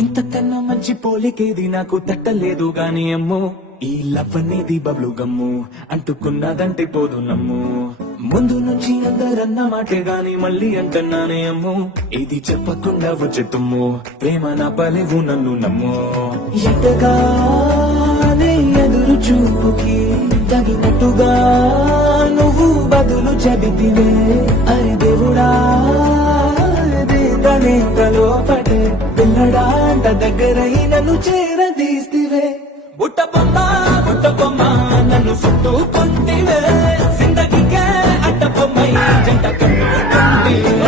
ఇంతకన్నా మంచి పోలికేది నాకు తట్టలేదు గాని అమ్మో, ఈ లవ్ అనేది బబ్లు గమ్ము, అంటుకున్నదంటే పోదు నమ్ము. ముందు నుంచి అందరన్న మాటే గాని మళ్ళీ అంటున్నానే అమ్ము, ఇది చెప్పకుండా వచ్చే తుమ్ము, ప్రేమ నా పలేవు నన్ను నమ్ము. ఎటగానే ఎదురు చూపుకి తగినట్టుగా నువ్వు బదులు చెబితివే, అరే దేవుడా లోపటే పిల్లడాంట దగ్గరై నన్ను చేరదీస్తివే. బుట్ట బొమ్మ నన్ను చుట్టుకుంటివే, జిందగీకే అడ్డ బొమ్మై జంట కట్టుకుంటివే.